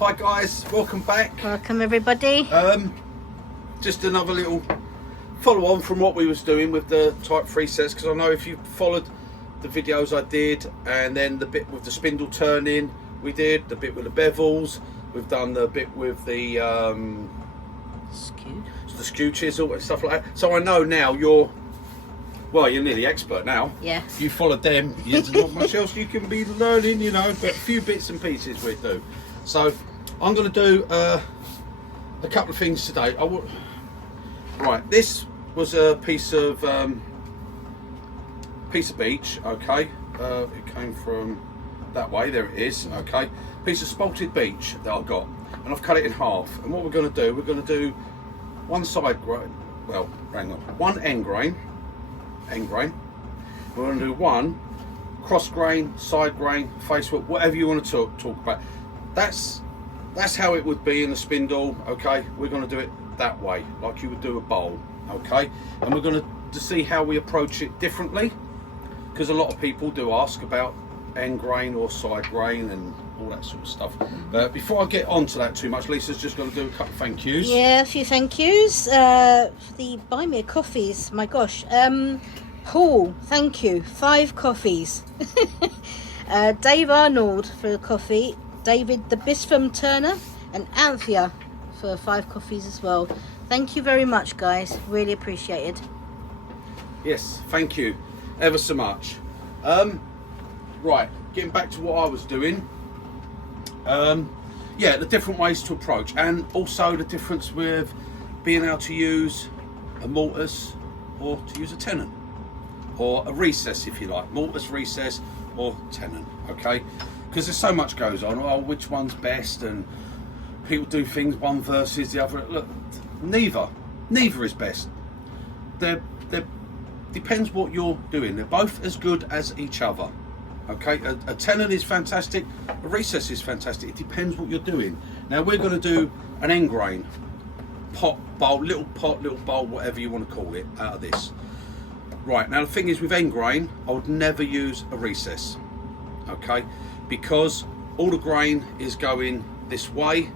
Hi guys, welcome back. Welcome everybody. Just another little follow on from what we was doing with the Type 3 sets, because I know if you followed the videos I did, and then the bit with the spindle turning we did, the bit with the bevels, we've done the bit with the skew chisel and stuff like that. So I know now you're nearly expert now. Yeah. You followed them, there's not much else you can be learning, you know, but a few bits and pieces we do. So I'm going to do a couple of things today. Right, this was a piece of beech, okay. It came from that way, there it is, okay. Piece of spalted beech that I've got, and I've cut it in half. And what we're going to do one side grain, well, hang on, one end grain. We're going to do one cross grain, side grain, face work, whatever you want to talk about. That's how it would be in a spindle, okay. We're going to do it that way, like you would do a bowl, okay. And we're going to see how we approach it differently, because a lot of people do ask about end grain or side grain and all that sort of stuff. Before I get on to that too much, Lisa's just going to do a couple of thank yous. Yeah, a few thank yous for the buy me a coffees. My gosh, Paul, thank you, 5 coffees. Dave Arnold for a coffee, David the Bispham Turner, and Anthea for 5 coffees as well. Thank you very much, guys, really appreciated. Yes, thank you ever so much. Right, getting back to what I was doing. Yeah, the different ways to approach, and also the difference with being able to use a mortise or to use a tenon, or a recess if you like, mortise, recess or tenon, okay, because there's so much goes on. Oh, which one's best, and people do things one versus the other. Look, neither is best. They're depends what you're doing. They're both as good as each other, okay. A tenon is fantastic, a recess is fantastic. It depends what you're doing. Now we're going to do an end grain pot, bowl, little bowl, whatever you want to call it, out of this. Right, now the thing is with end grain, I would never use a recess, okay, because all the grain is going this way,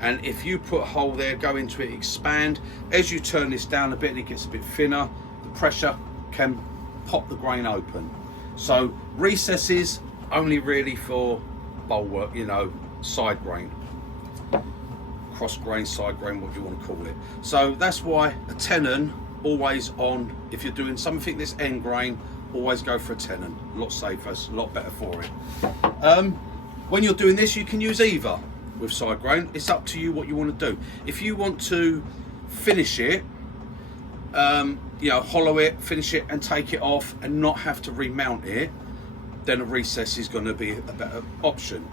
and if you put a hole there, go into it, expand. As you turn this down a bit and it gets a bit thinner, the pressure can pop the grain open. So recesses only really for bowl work, you know, side grain, cross grain, side grain, what you want to call it. So that's why a tenon always on. If you're doing something that's end grain, always go for a tenon. A lot safer, a lot better for it. When you're doing this, you can use either with side grain. It's up to you what you want to do. If you want to finish it, you know, hollow it, finish it and take it off and not have to remount it, then a recess is going to be a better option.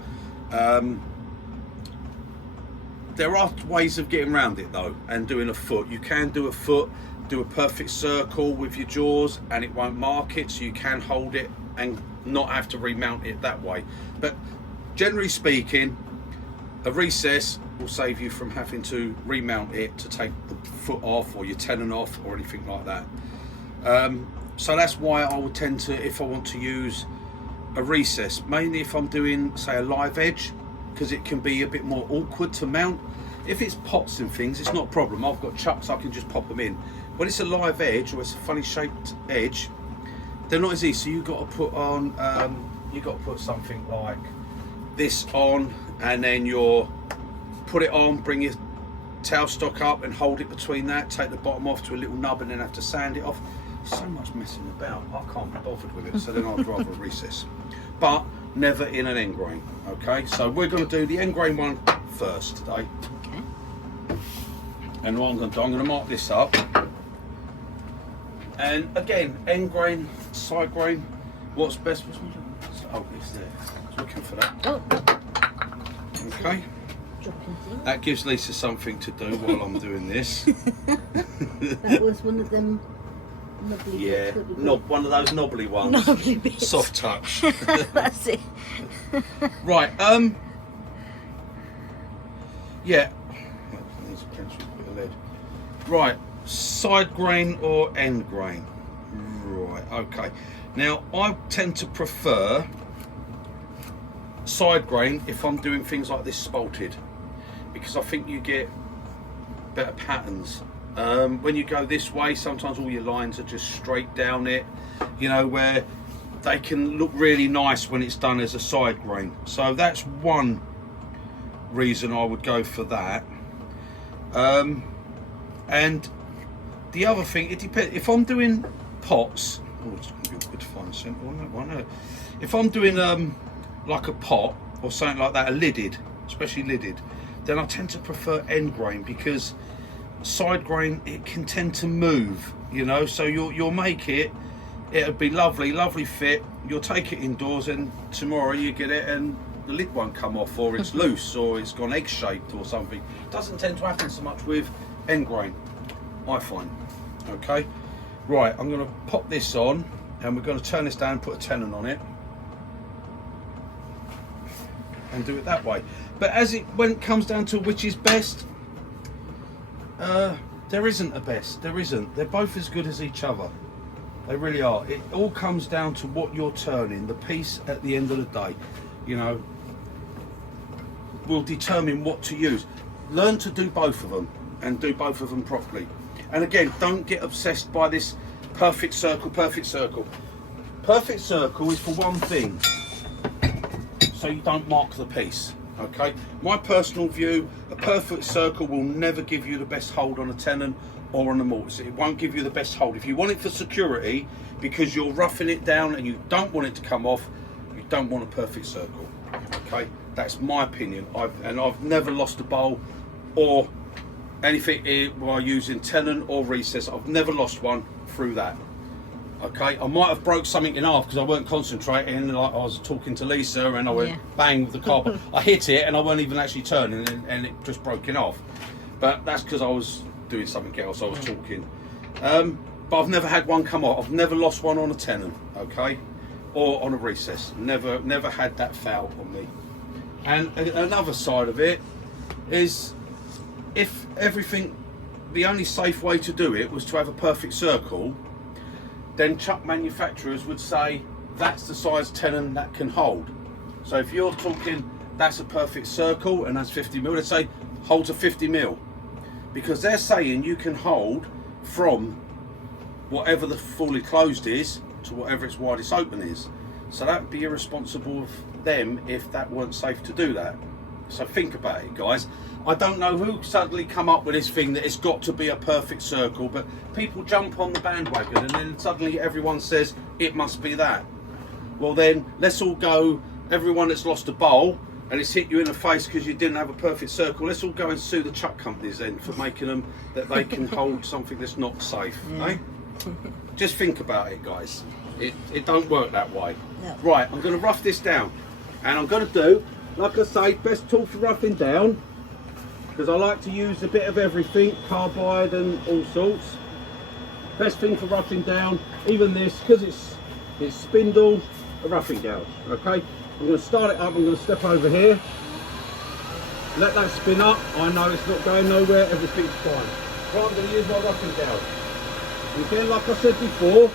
There are ways of getting around it though, and doing a foot. You can do a foot, do a perfect circle with your jaws and it won't mark it, so you can hold it and not have to remount it that way. But generally speaking, a recess will save you from having to remount it to take the foot off or your tenon off or anything like that. So that's why I would tend to, if I want to use a recess, mainly if I'm doing, say, a live edge, because it can be a bit more awkward to mount. If it's pots and things, it's not a problem. I've got chucks, I can just pop them in. When it's a live edge or it's a funny shaped edge, they're not as easy. So you've got to put on, you've got to put something like this on, and then you're put it on, bring your tailstock up and hold it between that, take the bottom off to a little nub and then have to sand it off. So much messing about, I can't be bothered with it, so then I'd rather a recess. But never in an end grain, okay? So we're going to do the end grain one first today. Okay. And what I'm going to mark this up. And again, end grain, side grain, what's best? Oh, it's there. I was looking for that. Oh. Okay. That gives Lisa something to do while I'm doing this. That was one of them knobbly bits. Yeah, one of those knobbly ones. Knobbly bits. Soft touch. That's it. Right, yeah. Needs a pencil, bit of lead. Right, side grain or end grain? Right, okay. Now, I tend to prefer side grain if I'm doing things like this spalted, because I think you get better patterns. When you go this way, sometimes all your lines are just straight down it, you know, where they can look really nice when it's done as a side grain. So that's one reason I would go for that. And the other thing, it depends. If I'm doing pots, oh, it's going to be awkward to find a centre on that one. If I'm doing like a pot or something like that, a lidded, especially lidded, then I tend to prefer end grain, because side grain, it can tend to move, you know. So you'll make it, it'll be lovely fit, you'll take it indoors, and tomorrow you get it and the lid won't come off, or it's loose, or it's gone egg shaped or something. It doesn't tend to happen so much with end grain, I find. Okay, right, I'm going to pop this on and we're going to turn this down and put a tenon on it and do it that way. But when it comes down to which is best, there isn't a best. There isn't. They're both as good as each other. They really are. It all comes down to what you're turning. The piece at the end of the day, you know, will determine what to use. Learn to do both of them and do both of them properly. And again, don't get obsessed by this perfect circle, perfect circle. Perfect circle is for one thing, so you don't mark the piece. Okay, my personal view, a perfect circle will never give you the best hold on a tenon or on a mortise. It won't give you the best hold. If you want it for security, because you're roughing it down and you don't want it to come off, you don't want a perfect circle. Okay, that's my opinion. I've never lost a bowl or anything while using tenon or recess. I've never lost one through that. Okay, I might have broke something in half because I weren't concentrating, like I was talking to Lisa and I went bang with the carbide. I hit it and I weren't even actually turning, and it just broke in half. But that's because I was doing something else, I was talking. But I've never had one come off. I've never lost one on a tenon, okay, or on a recess. Never had that foul on me. And another side of it is, if everything, the only safe way to do it was to have a perfect circle, then chuck manufacturers would say that's the size tenon that can hold. So if you're talking that's a perfect circle and that's 50 mil, they'd say hold to 50 mil, because they're saying you can hold from whatever the fully closed is to whatever its widest open is. So that would be irresponsible of them if that weren't safe to do that. So think about it, guys. I don't know who suddenly come up with this thing that it's got to be a perfect circle, but people jump on the bandwagon and then suddenly everyone says it must be that. Well then, let's all go, everyone that's lost a bowl and it's hit you in the face because you didn't have a perfect circle, let's all go and sue the chuck companies then for making them that they can hold something that's not safe. Eh? Just think about it, guys. It don't work that way. No. Right, I'm going to rough this down, and I'm going to do, like I say, best tool for roughing down, because I like to use a bit of everything, carbide and all sorts. Best thing for roughing down, even this, because it's spindle, a roughing gouge. Okay, I'm going to start it up. I'm going to step over here, let that spin up. I know it's not going nowhere, everything's fine. Right, I'm going to use my roughing gouge. And again, like I said before,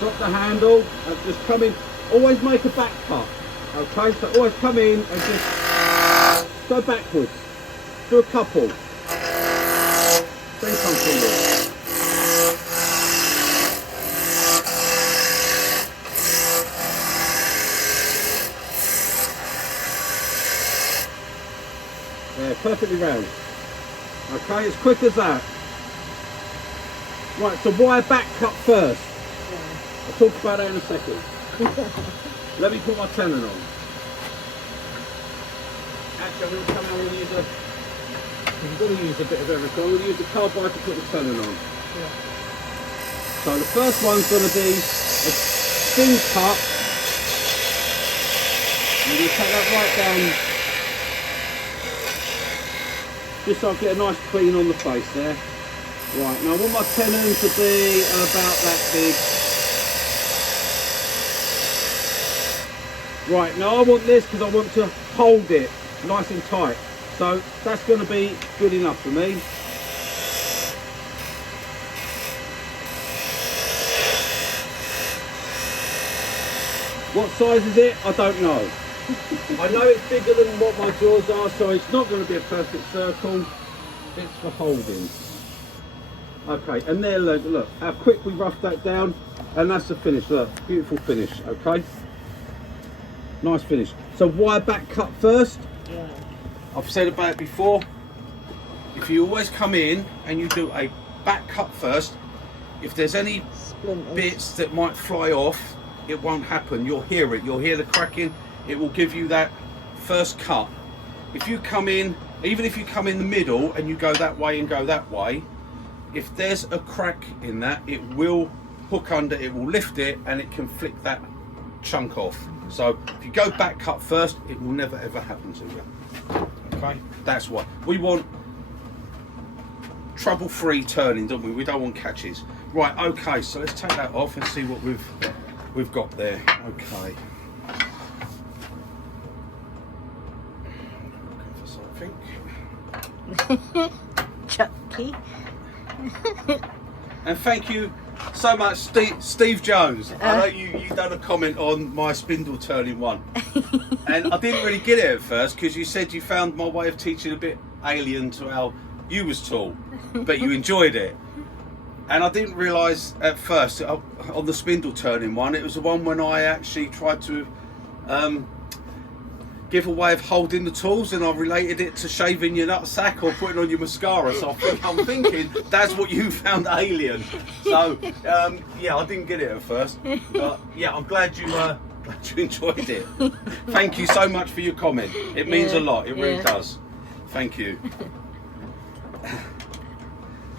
drop the handle and just come in. Always make a back cut. Okay, so always come in and just go backwards. Do a couple. Then come forward. Yeah, perfectly round. Okay, as quick as that. Right, so why a back cut first? I'll talk about that in a second. Let me put my tenon on. Actually, I'm going to come out and use you've got to use a bit of everything. I'm going to use the carbide to put the tenon on. Yeah. So the first one's going to be a thin cut. I'm going to take that right down, just so I get a nice clean on the face there. Right, now I want my tenon to be about that big. Right, now I want this because I want to hold it nice and tight. So that's going to be good enough for me. What size is it? I don't know. I know it's bigger than what my jaws are, so it's not going to be a perfect circle. It's for holding. Okay, and there, look how quick we roughed that down, and that's the finish. Look, beautiful finish. Okay, nice finish. So wire back cut first. Yeah. I've said about it before. If you always come in and you do a back cut first, if there's any bits that might fly off, it won't happen. You'll hear it. You'll hear the cracking. It will give you that first cut. If you come in, even if you come in the middle and you go that way and go that way, if there's a crack in that, it will hook under, it will lift it, and it can flick that chunk off. So if you go back cut first, it will never ever happen to you. Okay, that's why we want trouble-free turning, don't we? We don't want catches. Right, okay, so let's take that off and see what we've got there. Okay. Looking for something. Chucky. And thank you so much, Steve Jones. I know you done a comment on my spindle turning one, and I didn't really get it at first because you said you found my way of teaching a bit alien to how you was taught, but you enjoyed it. And I didn't realise at first on the spindle turning one, it was the one when I actually tried to give a way of holding the tools, and I related it to shaving your nutsack or putting on your mascara. So I'm thinking that's what you found alien. So yeah, I didn't get it at first, but yeah, I'm glad you enjoyed it. Thank you so much for your comment. It means a lot. It really does. Thank you.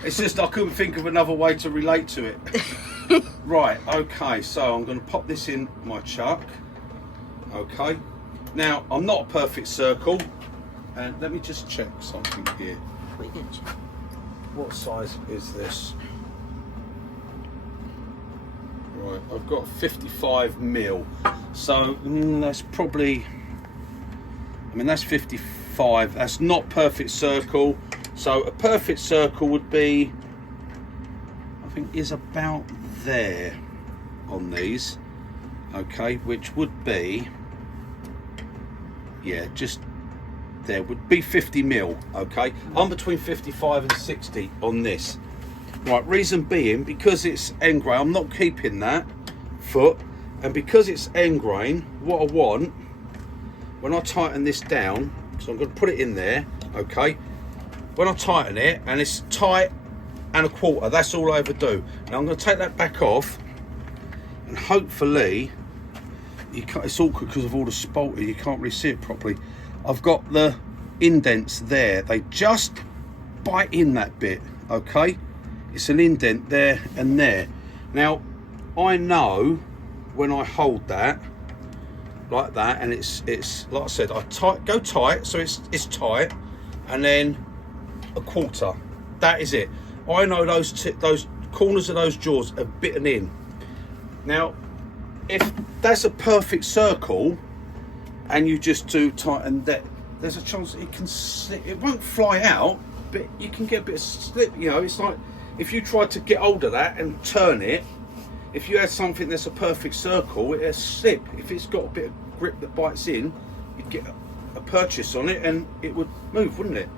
It's just I couldn't think of another way to relate to it. Right, okay, so I'm going to pop this in my chuck. Okay, now I'm not a perfect circle, and let me just check something here. What are you going to check? What size is this? Right, I've got 55 mil, so that's probably, I mean that's 55, that's not perfect circle. So a perfect circle would be, I think, is about there on these, okay, which would be, yeah, just there would be 50 mil, okay. I'm between 55 and 60 on this. Right, reason being, because it's end grain, I'm not keeping that foot, and because it's end grain, what I want, when I tighten this down, so I'm going to put it in there, okay. When I tighten it, and it's tight and a quarter, that's all I ever do. Now I'm going to take that back off, and hopefully, it's awkward because of all the spalter, you can't really see it properly. I've got the indents there, they just bite in that bit, okay? It's an indent there and there. Now, I know when I hold that, like that, and it's like I said, I go tight, so it's tight, and then a quarter, that is it. I know those corners of those jaws are bitten in. Now if that's a perfect circle and you just do tighten that, there's a chance it can slip. It won't fly out, but you can get a bit of slip, you know. It's like if you try to get hold of that and turn it, if you had something that's a perfect circle, it'll slip. If it's got a bit of grip that bites in, you'd get a purchase on it and it would move, wouldn't it?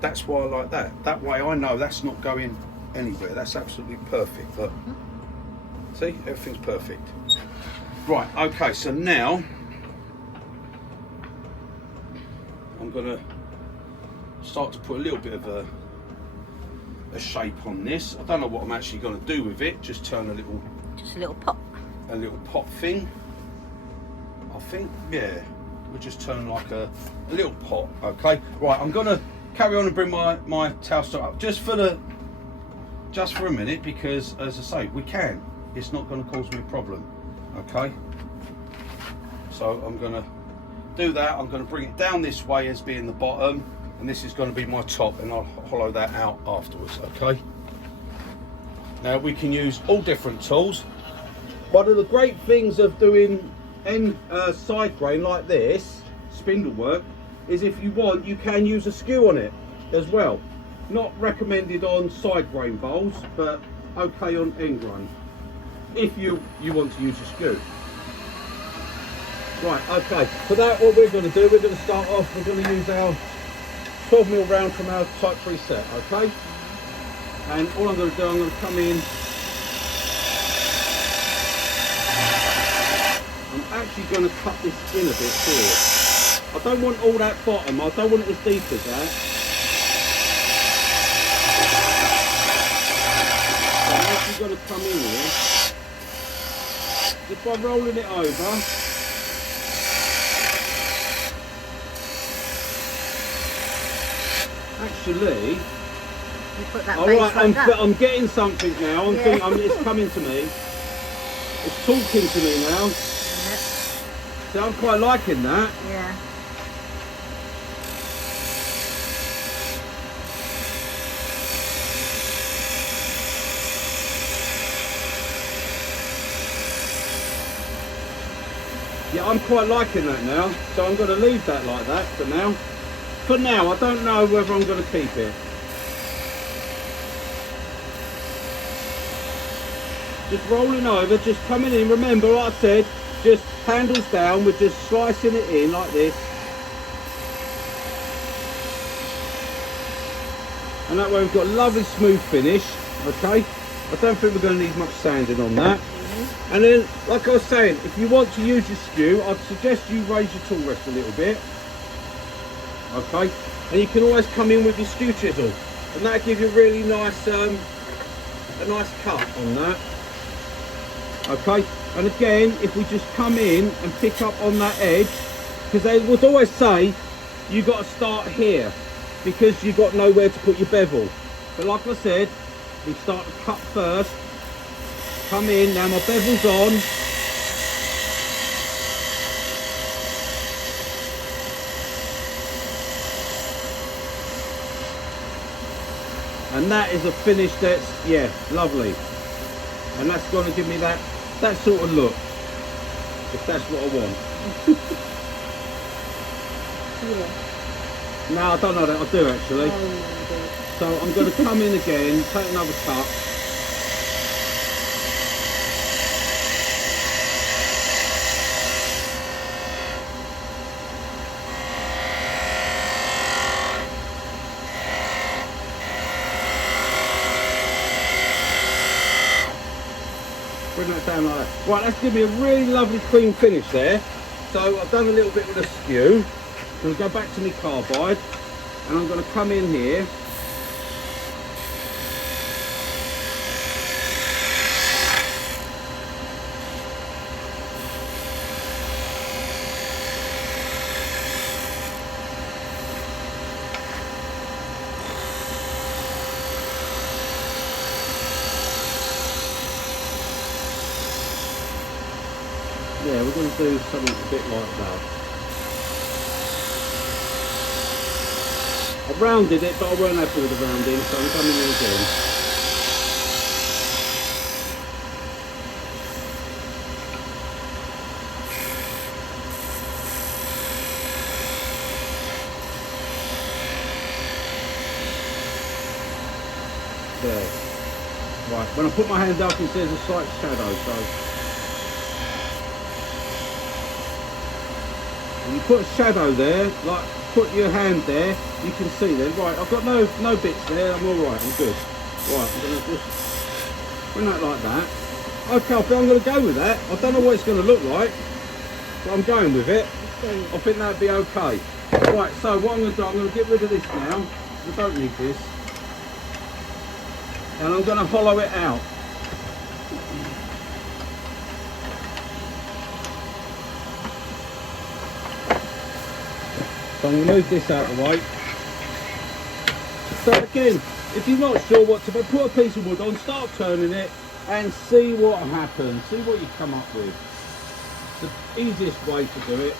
That's why I like that. That way I know that's not going anywhere. That's absolutely perfect. Look. See, everything's perfect. Right, okay, so now I'm gonna start to put a little bit of a shape on this. I don't know what I'm actually gonna do with it. Just turn a little pop. A little pop thing. I think, yeah. We'll just turn like a little pot, okay? Right, I'm gonna carry on and bring my towel stock up just for a minute, because as I say, we can. It's not going to cause me a problem, okay? So I'm going to do that. I'm going to bring it down this way as being the bottom, and this is going to be my top, and I'll hollow that out afterwards, okay? Now we can use all different tools. One of the great things of doing side grain like this, spindle work, is if you want, you can use a skew on it as well. Not recommended on side grain bowls, but okay on end grain, if you want to use a skew. Right, okay. For that, what we're going to do, we're going to start off, we're going to use our 12mm round from our Type 3 set, okay? And all I'm going to do, I'm going to come in. I'm actually going to cut this in a bit here. I don't want all that bottom, I don't want it as deep as that. So I'm actually going to come in here, just by rolling it over. Actually, You put that all base right, like that. I'm getting something now. It's coming to me. It's talking to me now. Yeah. So I'm quite liking that. Yeah. Yeah, I'm quite liking that now. So I'm going to leave that like that for now. For now, I don't know whether I'm going to keep it. Just rolling over, just coming in. Remember, like I said, just handles down. We're just slicing it in like this. And that way we've got a lovely smooth finish, okay? I don't think we're going to need much sanding on that. And then, like I was saying, if you want to use your skew, I'd suggest you raise your tool rest a little bit. Okay? And you can always come in with your skew chisel. And that'll give you a really nice, a nice cut on that. Okay? And again, if we just come in and pick up on that edge, because they would always say, you've got to start here, because you've got nowhere to put your bevel. But like I said, we start to cut first. Come in, now my bevel's on. And that is a finish that's, yeah, lovely. And that's going to give me that sort of look, if that's what I want. Yeah. No, I don't know that, I do actually. Oh, So I'm going to come in again, take another cut. Bring that down like that. Right, that's given me a really lovely clean finish there. So I've done a little bit with a skew. I'm going to go back to my carbide and I'm going to come in here. Yeah, we're going to do something a bit like that. I rounded it, but I weren't happy with the rounding, so I'm coming in again. There. Right, when I put my hand up, it says a slight shadow, so... When you put a shadow there, like put your hand there, you can see then. Right, I've got no bits there, I'm alright, I'm good. Right, I'm going to just bring that like that. Okay, I think I'm going to go with that. I don't know what it's going to look like, but I'm going with it. I think that'd be okay. Right, so what I'm going to do, I'm going to get rid of this now. I don't need this. And I'm going to hollow it out. So I'm going to move this out of the way. So again, if you're not sure what to do, put a piece of wood on, start turning it and see what happens, see what you come up with. It's the easiest way to do it.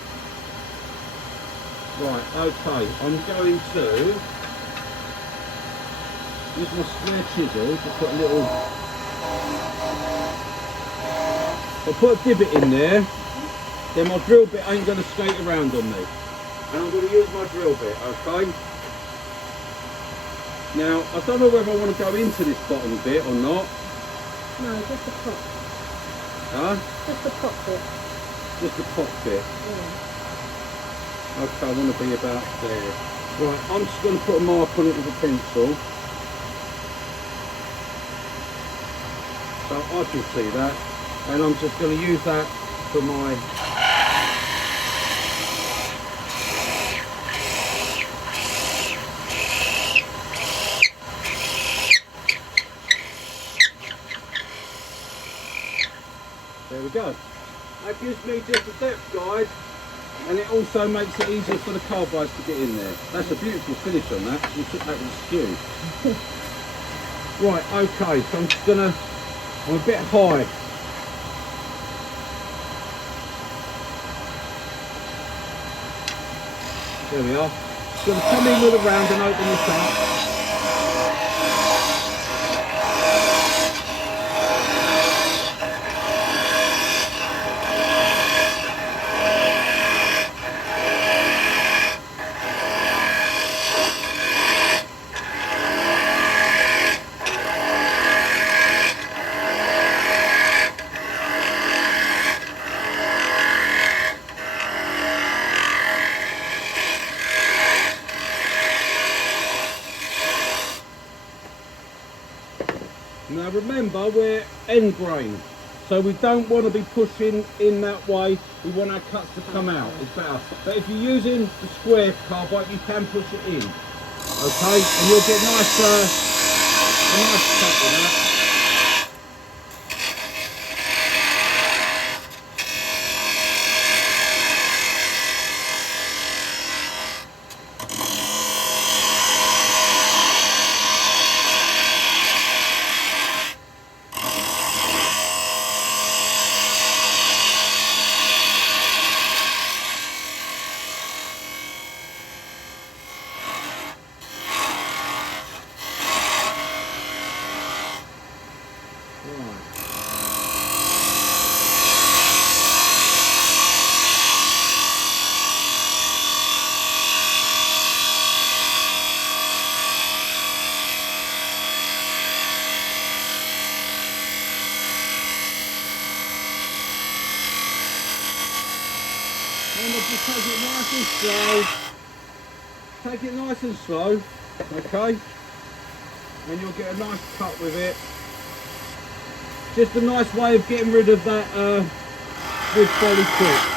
Right, okay, I'm going to use my square chisel to put a little, I'll put a divot in there, then my drill bit ain't going to skate around on me. And I'm going to use my drill bit, okay? Now, I don't know whether I want to go into this bottom bit or not. No, just the top. Huh? Just the top bit. Just the top bit. Yeah. Okay, I want to be about there. Right, I'm just going to put a mark on it with a pencil. So I can see that. And I'm just going to use that for my... There we go. That gives me just a depth guide, and it also makes it easier for the carbides to get in there. That's a beautiful finish on that. We took that with a skew. Right, okay, so I'm just gonna, I'm a bit high. There we are. Just gonna come in with a round and open this up. Now remember, we're end grain, so we don't want to be pushing in that way. We want our cuts to come out. It's better. But if you're using the square carbide, you can push it in. Okay, and you'll get a nice cut with that. And we'll just take it nice and slow. Take it nice and slow, okay? And you'll get a nice cut with it. Just a nice way of getting rid of that wood folly quick.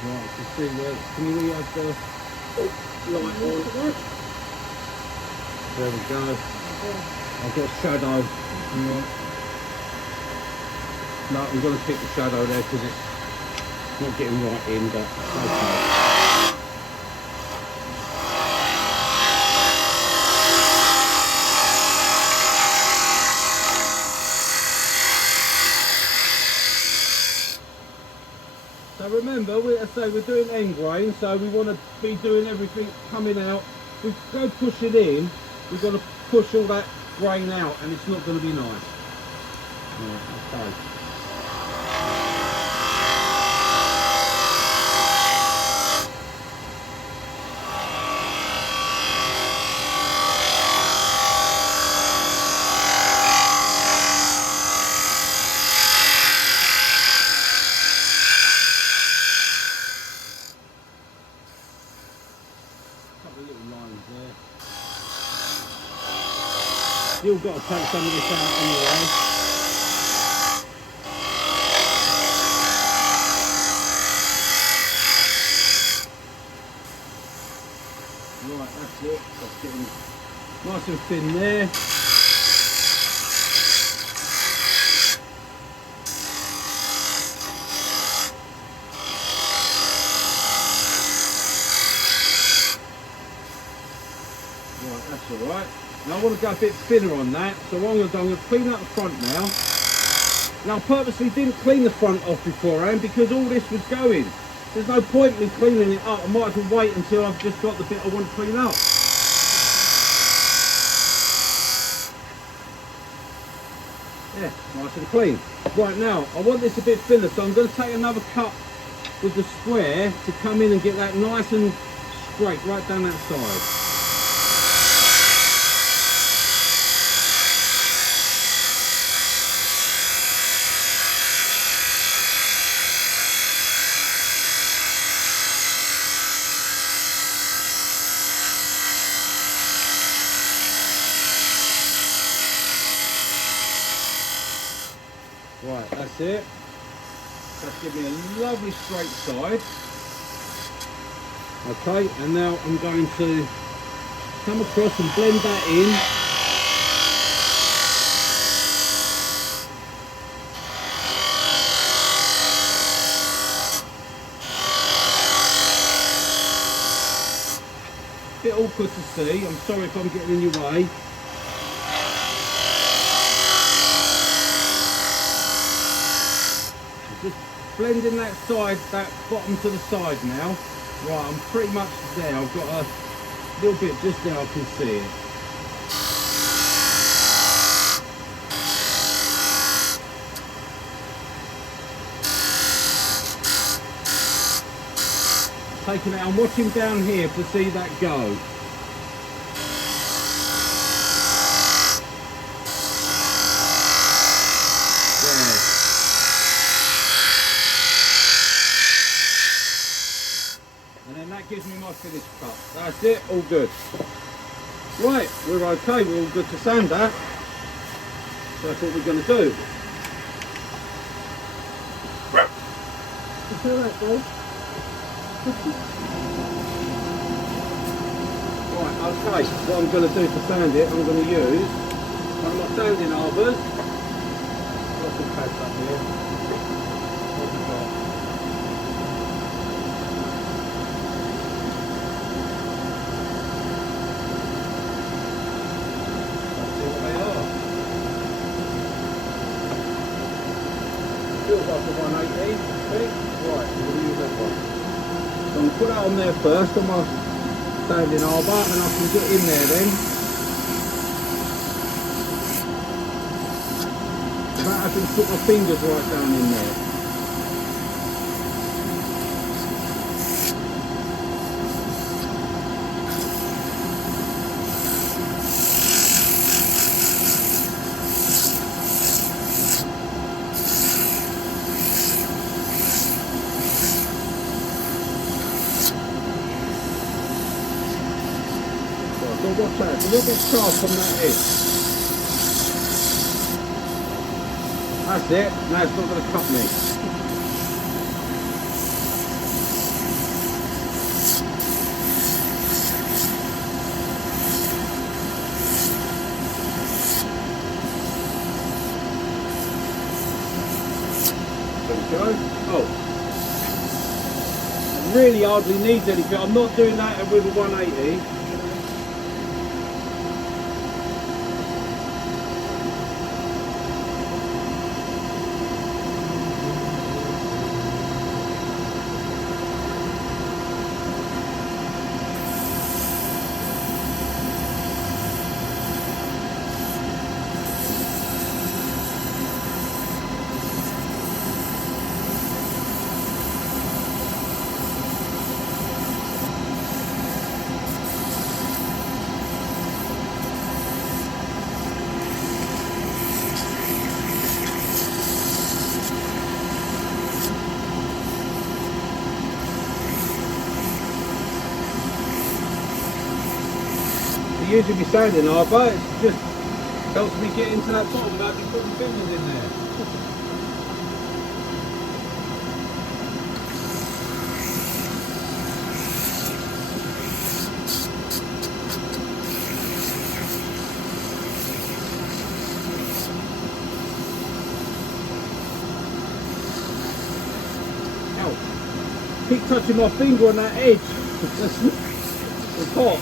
Right, to see where, can you really have the light on? There we go. I've got a shadow. No, I'm going to keep the shadow there because it's not getting right in, but okay. So remember, we're doing end grain, so we want to be doing everything coming out. We go pushing in, we've got to push all that grain out, and it's not going to be nice. Right, okay. Still got to take some of this out anyway. Right, that's it. That's getting nice and thin there. Right, that's all right. Now I want to go a bit thinner on that, so what I'm going to clean out the front now. Now I purposely didn't clean the front off beforehand because all this was going. There's no point in me cleaning it up. I might as well wait until I've just got the bit I want to clean up. Yeah, nice and clean. Right, now, I want this a bit thinner, so I'm going to take another cut with the square to come in and get that nice and straight right down that side. Right, that's it. That's giving me a lovely straight side. Okay, and now I'm going to come across and blend that in. Bit awkward to see, I'm sorry if I'm getting in your way. Just blending that side, that bottom to the side now. Right, I'm pretty much there. I've got a little bit just there I can see it. Taking it, I'm watching down here to see that go. Gives me my finished cut. That's it, all good. Right, we're okay, we're all good to sand that. So that's what we're going to do. It's alright, Dave. Right, okay, what I'm going to do to sand it, I'm going to use one of my sanding arbors. Got some pads up here. What have we got? Feels like a 180, right, we're going to use that one. So I'm going to put that on there first on my standing arbor and I can get in there then. Without having to put my fingers right down in there. Watch that, it's a little bit sharp on that edge. That's it, now it's not going to cut me. There we go. Oh. Really hardly needs anything, I'm not doing that with a 180. Using my sanding arbor, it just helps me get into that bottom without me putting fingers in there. Ow. Keep touching my finger on that edge. It's hot.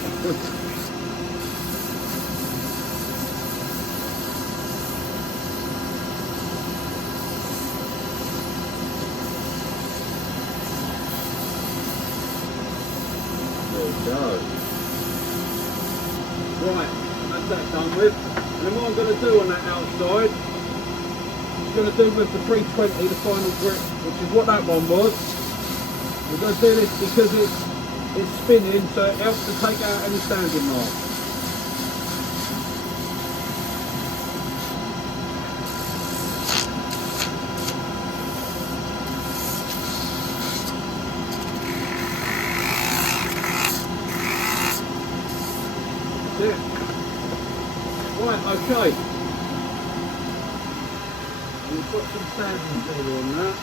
Right, that's that done with. And then what I'm going to do on that outside, going to do with the 320, the final grip, which is what that one was. We're going to do this because it's spinning, so it helps to take out any sanding marks. Right, okay. We've got some sanding glue on that.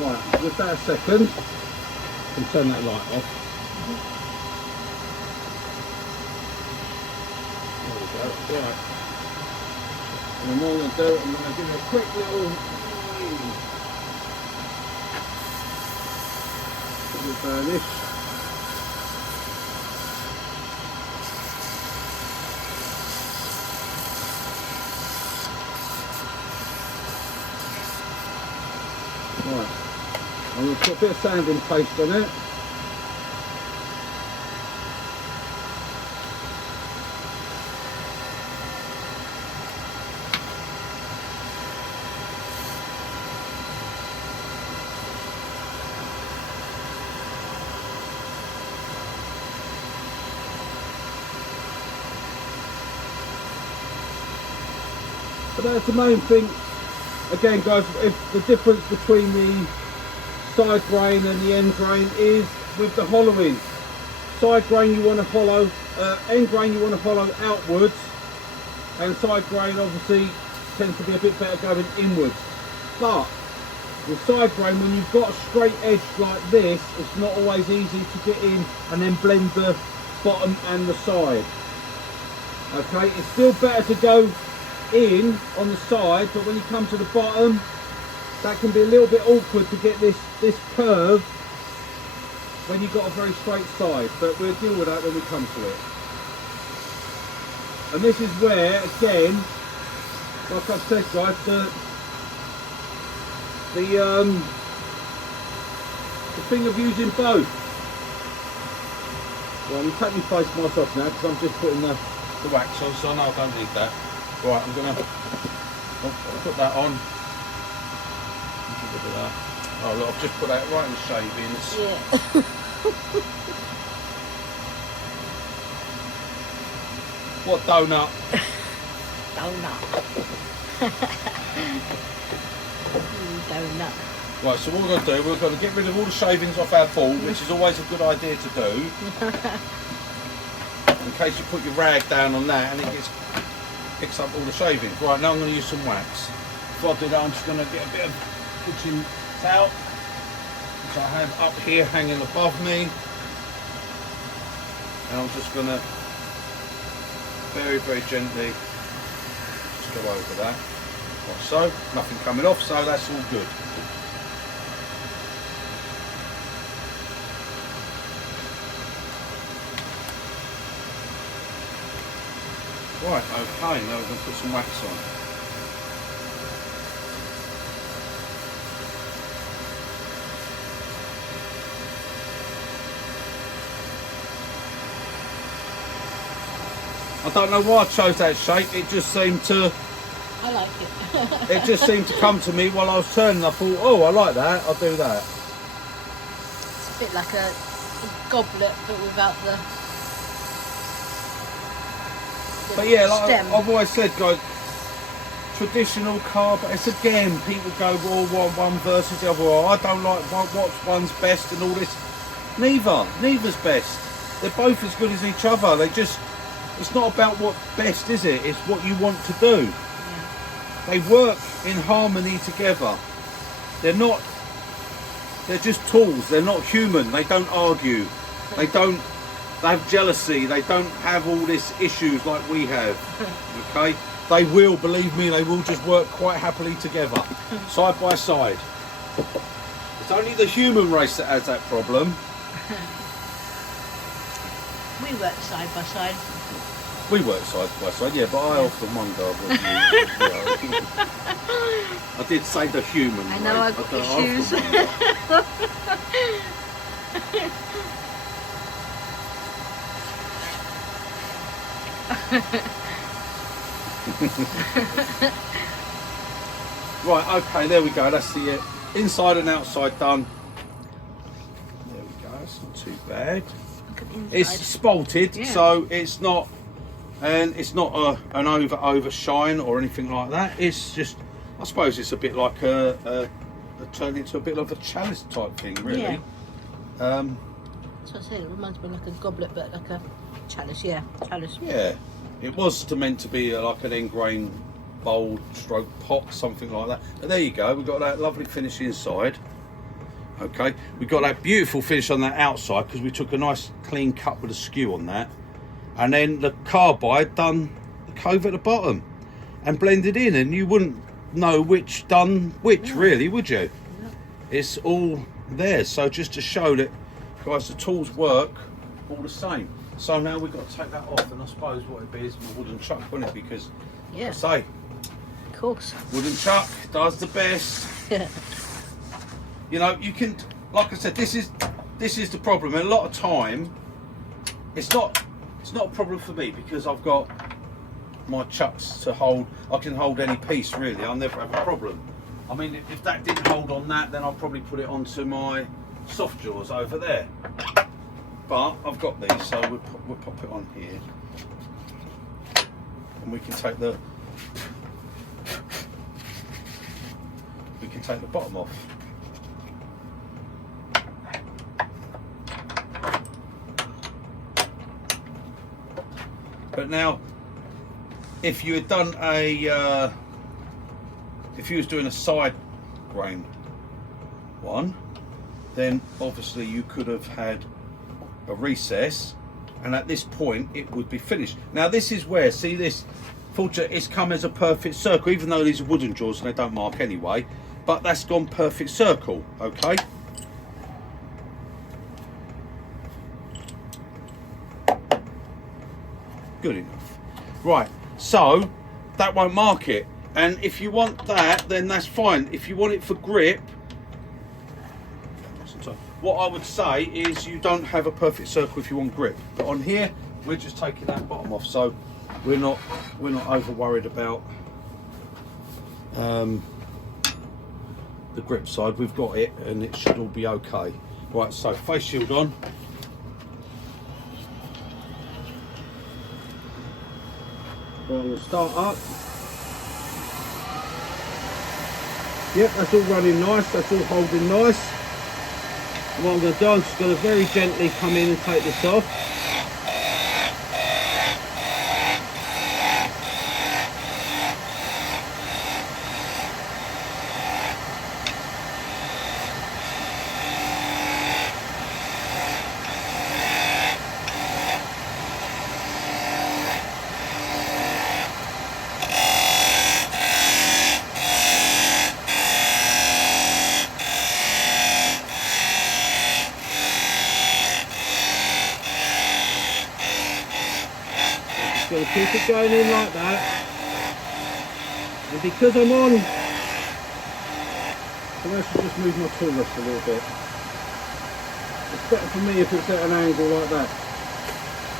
Right, give that a second. You can turn that light off. There we go. Right. And then what I'm going to do, I'm going to give it a quick little burnish. Right. I'm going to put a bit of sanding paste on it. But that's the main thing. Again, guys, if the difference between the side grain and the end grain is with the hollowing. Side grain you want to hollow, end grain you want to hollow outwards, and side grain obviously tends to be a bit better going inwards. But with side grain, when you've got a straight edge like this, it's not always easy to get in and then blend the bottom and the side. Okay, it's still better to go in on the side, but when you come to the bottom, that can be a little bit awkward to get this curve when you've got a very straight side, but we'll deal with that when we come to it. And this is where, again, like I've said, guys, the thing of using both. Well, I'm take my face mask off now because I'm just putting the wax on, so no, I don't need that. Right, I'm gonna put that on. Look at that. Oh look, I've just put that right in the shavings. Yeah. What donut? Donut. Donut. Right, so what we're going to do, we're going to get rid of all the shavings off our board, which is always a good idea to do. In case you put your rag down on that and it picks up all the shavings. Right, now I'm going to use some wax. Before I do that, I'm just going to get a bit of kitchen towel, which I have up here hanging above me. And I'm just going to very, very gently just go over that. Like so, nothing coming off, so that's all good. Right, okay, now we're going to put some wax on. I don't know why I chose that shape, it just seemed to... I like it. It just seemed to come to me while I was turning. I thought, oh, I like that, I'll do that. It's a bit like a goblet, but without the But yeah, like stem. I've always said, guys, traditional Carbide, it's again, people go, well, one versus the other, or I don't like what's one's best and all this. Neither's best. They're both as good as each other. They just, it's not about what's best, is it? It's what you want to do. Yeah. They work in harmony together. They're They're just tools. They're not human. They don't argue. They have jealousy. They don't have all these issues like we have. Okay? They will, believe me, they will just work quite happily together, side by side. It's only the human race that has that problem. We work side by side. We work side by side, yeah, but I often wonder what you. I did say the human race. I know I've got issues. Right, okay, there we go. That's the inside and outside done. There we go. It's not too bad. It's spalted, yeah. so it's not, and it's not an over shine or anything like that. It's just, I suppose it's a bit like a turn into a bit of a chalice type thing, really. Yeah. Um, So I said it reminds me like a goblet, but like a chalice. Yeah, chalice. Yeah, it was meant to be like an ingrained bowl stroke pot, something like that. But there you go, we've got that lovely finish inside. Okay, we got that beautiful finish on that outside because we took a nice clean cut with a skew on that, and then the Carbide done the cove at the bottom and blended in, and you wouldn't know which done which, really, would you? No. It's all there. So just to show that, guys, the tools work all the same. So now we've got to take that off, and I suppose what it'd be is my wooden chuck, wouldn't it? Because Yeah, I say, of course. wooden chuck does the best. You know, you can, like I said, this is the problem. And a lot of time, it's not a problem for me because I've got my chucks to hold. I can hold any piece, really. I'll never have a problem. I mean, if that didn't hold on that, then I'll probably put it onto my soft jaws over there. But I've got these, so we'll pop it on here, and we can take the bottom off. But now, if you had done if you was doing a side grain one, then obviously you could have had a recess, and at this point it would be finished. Now this is where, see this, fortunately it's come as a perfect circle, even though these are wooden jaws and they don't mark anyway, but that's gone perfect circle, okay? Good enough. Right, so that won't mark it, and if you want that, then that's fine. If you want it for grip, what I would say is you don't have a perfect circle if you want grip. But on here, we're just taking that bottom off, so we're not over worried about the grip side. We've got it, and it should all be okay. Right, so face shield on. Well, we'll start up. Yep, that's all running nice, that's all holding nice. And what I'm going to do, I'm just going to very gently come in and take this off. Going to keep it going in like that, and because I'm on, I'm going to just move my tool rest a little bit. It's better for me if it's at an angle like that.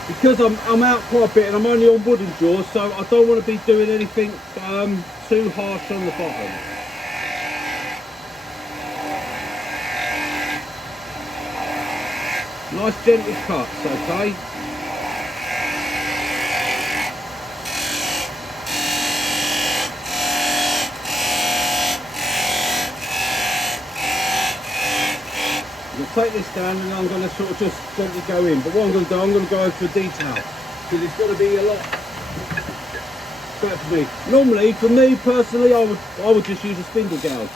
Because I'm out quite a bit and I'm only on wooden jaws, so I don't want to be doing anything too harsh on the bottom. Nice gentle cuts, okay? Take this down and I'm going to sort of just gently go in, but what I'm going to do, I'm going to go over for detail because it's going to be a lot better for me. Normally, for me personally, I would just use a spindle gouge.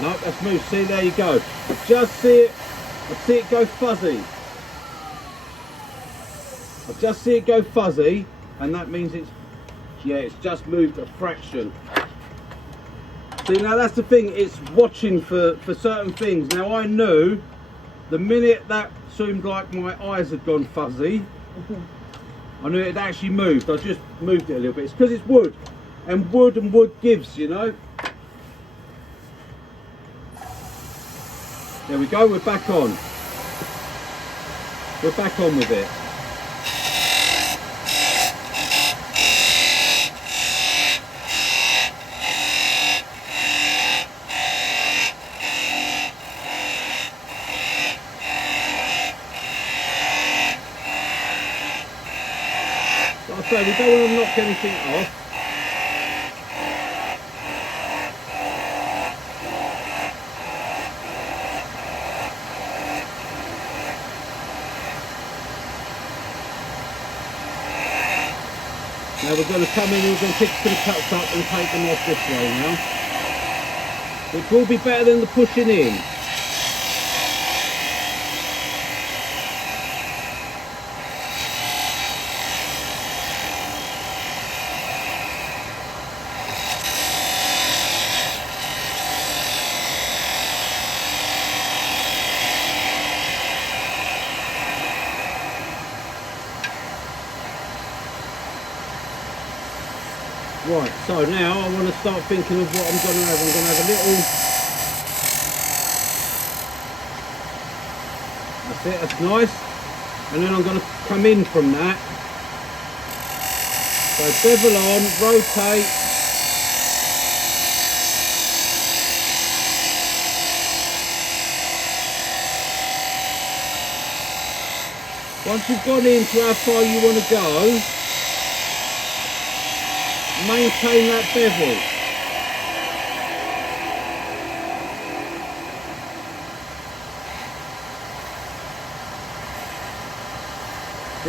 No, that's moved. See, there you go. Just see it. I see it go fuzzy. I just see it go fuzzy, and that means it's just moved a fraction. See, now that's the thing. It's watching for certain things. Now I knew the minute that seemed like my eyes had gone fuzzy, I knew it had actually moved. I just moved it a little bit. It's because it's wood, and wood gives, you know. There we go, we're back on. We're back on with it. Like I say, we don't want to knock anything off. Now we're going to come in and we're going to pick some cuts up and take them off this way now. It will be better than the pushing in. Right, so now I want to start thinking of what I'm going to have. I'm going to have a little... That's it, that's nice. And then I'm going to come in from that. So bevel on, rotate. Once you've gone into how far you want to go, maintain that bevel.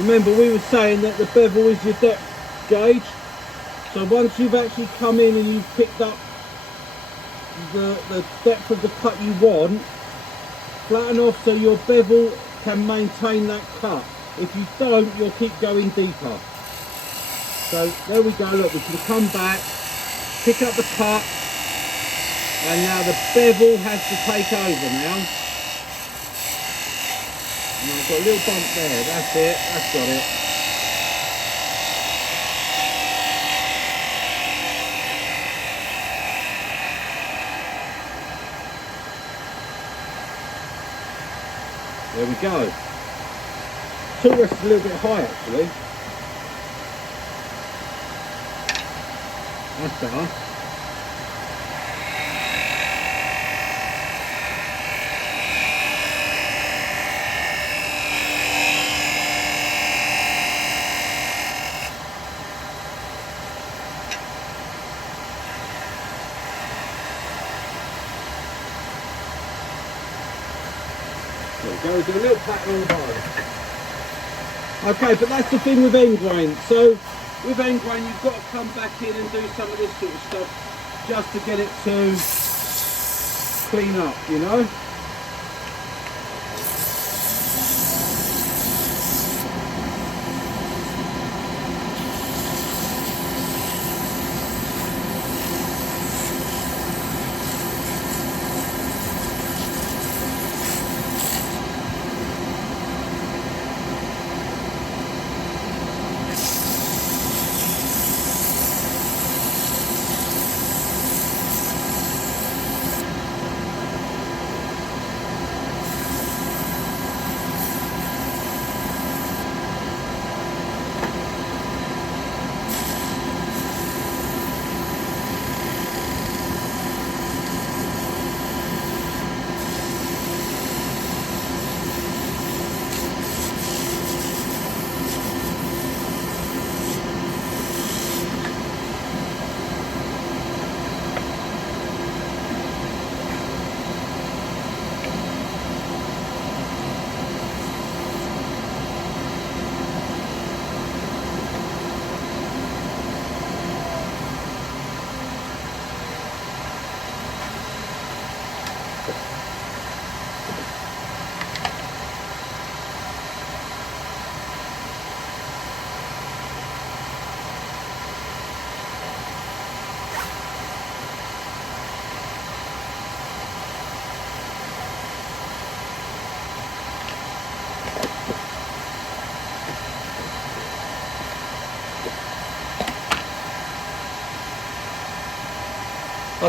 Remember, we were saying that the bevel is your depth gauge. So once you've actually come in and you've picked up the depth of the cut you want, flatten off so your bevel can maintain that cut. If you don't, you'll keep going deeper. So there we go, look, we can come back, pick up the cut, and now the bevel has to take over now. And I've got a little bump there, that's it, that's got it. There we go. Tool rest is a little bit high actually. That's better. There we go, do a little pattern on the bottom. Okay, but that's the thing with end grain. So with end grain, you've got to come back in and do some of this sort of stuff just to get it to clean up, you know.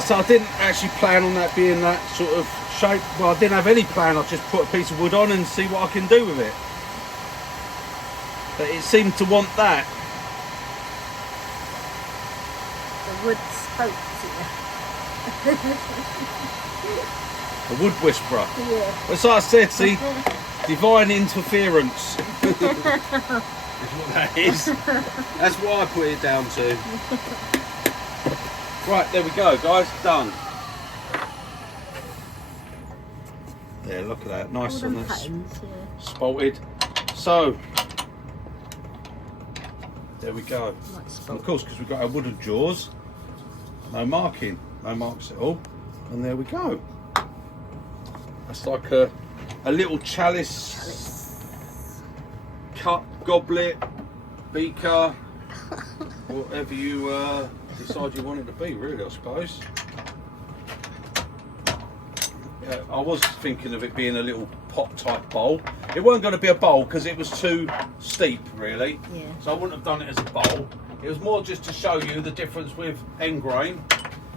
So I didn't actually plan on that being that sort of shape. Well, I didn't have any plan. I just put a piece of wood on and see what I can do with it. But it seemed to want that. The wood spoke to you. A wood whisperer. Yeah. As I said, see, divine interference. Is what that is. That's what I put it down to. Right, there we go, guys. Done. There, look at that. Nice and that's spalted. So, there we go. And of course, because we've got our wooden jaws, no marking, no marks at all. And there we go. That's like a little chalice. Cup, goblet, beaker, whatever you decide you want it to be, really, I suppose. Yeah, I was thinking of it being a little pot type bowl. It wasn't going to be a bowl because it was too steep, really. Yeah. So I wouldn't have done it as a bowl. It was more just to show you the difference with end grain.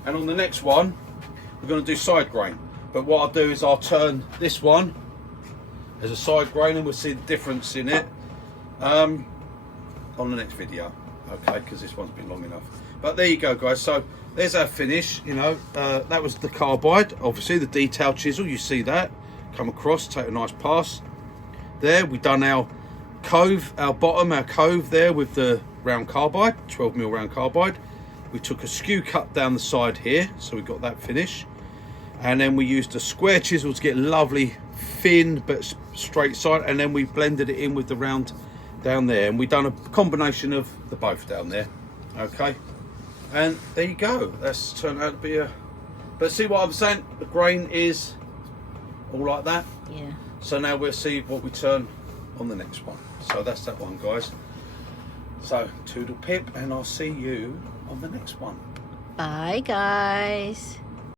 And on the next one, we're going to do side grain. But what I'll do is I'll turn this one as a side grain and we'll see the difference in it. On the next video, okay, because this one's been long enough. But there you go, guys. So there's our finish. You know, that was the carbide. Obviously, the detail chisel. You see that come across, take a nice pass. There, we done our cove, our cove there with the round carbide, 12mm round carbide. We took a skew cut down the side here, so we got that finish. And then we used a square chisel to get lovely thin but straight side, and then we blended it in with the round down there, and we've done a combination of the both down there. Okay, and there you go. That's turned out to be a, but see what I'm saying, the grain is all like that. Yeah. So now we'll see what we turn on the next one. So that's that one, guys. So toodle pip, and I'll see you on the next one. Bye, guys.